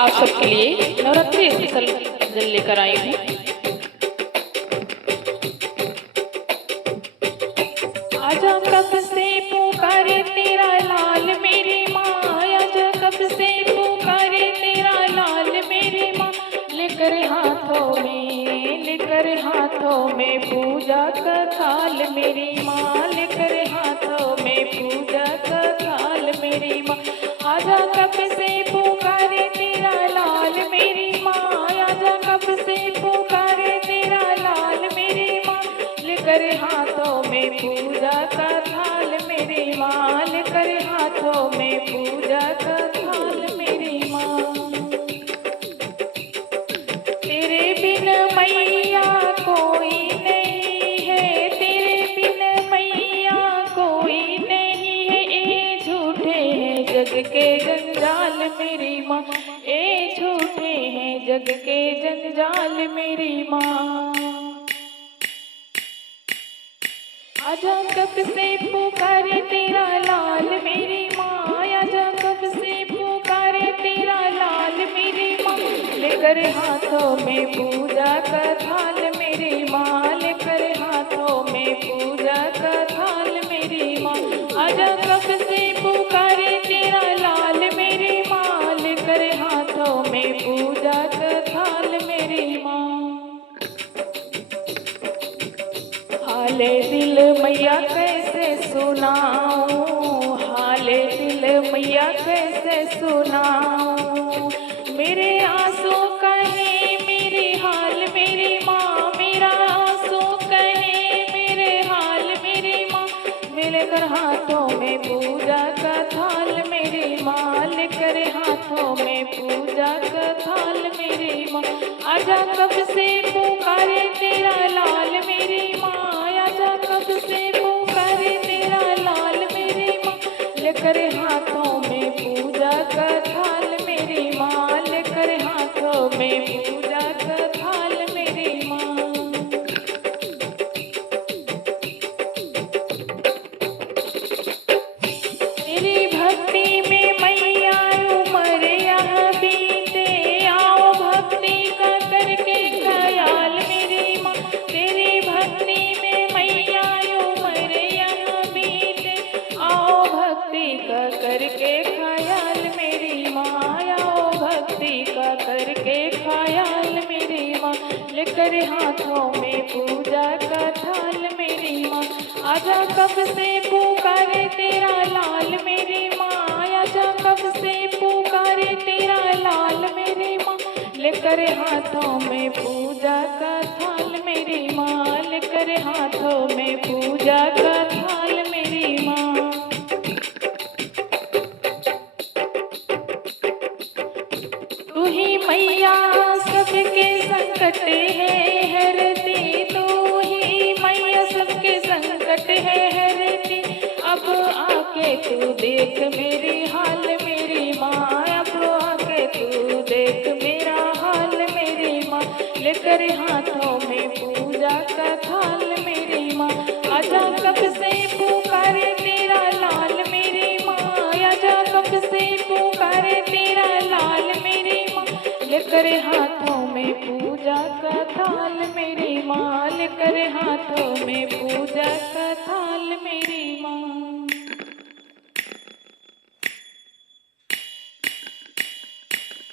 आप सबके लिए नवरात्रि स्पेशल भजन लेकर आई हूँ। आजा कब से पुकारे तेरा लाल मेरी माँ, आजा कब से पुकारे तेरा लाल मेरी माँ। लेकर हाथों में पूजा का थाल मेरी माँ, लेकर हाथों में पूजा का थाल मेरी माँ। आजा कब से पुकारे तेरा लाल मेरी माँ, आजा कब से पुकारे तेरा लाल मेरी माँ। लेकर हाथों में पूजा का थाल मेरी माँ, लेकर हाथों में पूजा का थाल मेरी माँ। तेरे बिन मैया कोई नहीं है, तेरे बिन मैया कोई नहीं है। ए झूठे हैं जग के जंजाल मेरी माँ, ए झूठे हैं जग के जंजाल मेरी माँ। आजा कब से पुकारे तेरा लाल मेरी माँ, आजा कब से पुकारे तेरा लाल मेरी माँ। लेकर हाथों में पूजा का थाल मेरी माँ, लेकर हाथों में पूजा का थाल मेरी माँ। आजा कब से पुकारे तेरा लाल मेरी माँ, लेकर हाथों में पूजा का थाल मेरी माँ। हाले दिल मैया कैसे सुनाऊं, हाले दिल मैया कैसे सुनाऊं। मेरे आंसू कहे मेरे हाल मेरी माँ, मेरा आंसू कहे मेरे हाल मेरी माँ। लेकर हाथों में पूजा का थाल मेरी माँ, लेकर हाथों में पूजा का थाल मेरी माँ। आजा कब से पुकारे तेरा लाल मेरी माँ, आजा कब से पुकारे तेरा लाल मेरी माँ। लेकर हाथों में पूजा का थाल मेरी माँ, लेकर हाथों में पूजा का थाल मेरी माँ। तेरी भक्ति में मैया उमर यहाँ बीते, आओ भक्ति का करके ख्याल मेरी माँ। तेरी भक्ति में मैया उमर यहाँ बीते, आओ भक्ति का करके ख्याल मेरी माँ, आओ भक्ति का करके ख्याल मेरी माँ। लेकर हाथों में पूजा का थाल मेरी माँ। आजा कब से पुकारे तेरा लाल मेरी माँ, आजा कब से पुकारे तेरा लाल मेरी माँ। लेकर हाथों में पूजा का थाल मेरी माँ, लेकर हाथों में पूजा का थाल मेरी माँ। तू ही मैया सबके संकट है हरती, तू ही मैया सबके संकट है हरती। अब आके तू देख मेरी हाल मेरी माँ, अब आके तू देख मेरा हाल मेरी माँ। लेकर हाथों में पूजा का थाल मेरी माँ। आजा कब से पुकारे तेरा लाल मेरी माँ, आजा कब से पुकारे तेरा लाल मेरी माँ। लेकर हाथों में पूजा का थाल मेरी माँ, लेकर हाथों में पूजा का थाल मेरी माँ।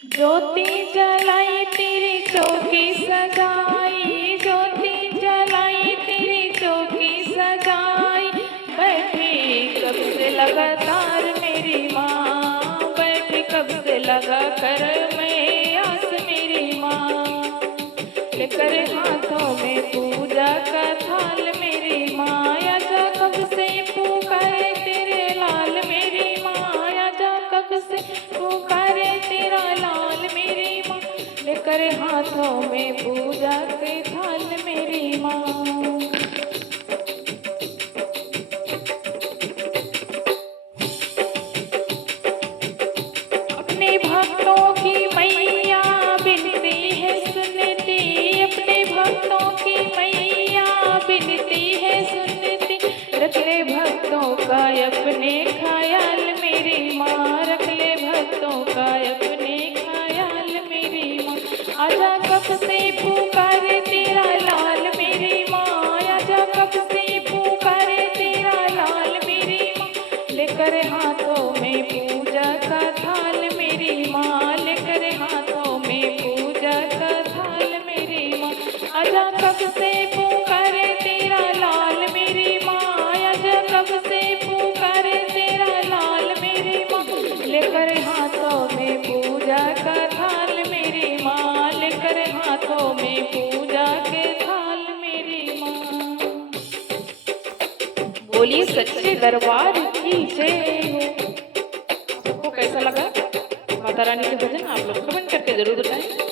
ज्योति जलाई तेरी चौकी सजाई, ज्योति जलाई तेरी चौकी सजाई। बैठी कब से लगातार मेरी माँ, बैठी कब से लगा कर मैं आस मेरी माँ। लेकर हाथों में पूजा का थाल मेरी माँ, आजा कब से पुकारे तेरे लाल मेरी माँ, आजा कब से पुकारे तेरा लाल मेरी माँ। लेकर हाथों में पूजा के थाल मेरी माँ। अपने भक्तों की मैया बिनती है सुनती, अपने भक्तों की मैया बिनती है सुनती। रख ले भक्तों का अपने ख्याल मेरी माँ, रख ले भक्तों का अपने ख्याल आजा कब से पुकारे तेरा लाल मेरी माँ, आजा कब से पुकारे तेरा लाल मेरी माँ, लेकर हाथों में पूजा का थाल मेरी माँ, लेकर हाथों में पूजा का थाल मेरी माँ। आजा कब से पुकारे तेरा लाल मेरी माँ, आजा कब से पुकारे तेरा लाल मेरी माँ, लेकर हाथों में पूजा का थाल मेरी माँ, लेकर हाथों में पूजा के थाल मेरी माँ। बोलिए सच्चे दरबार की जय हो। आपको कैसा लगा माता रानी के भजन? आप लोग कमेंट करके जरूर बताएं।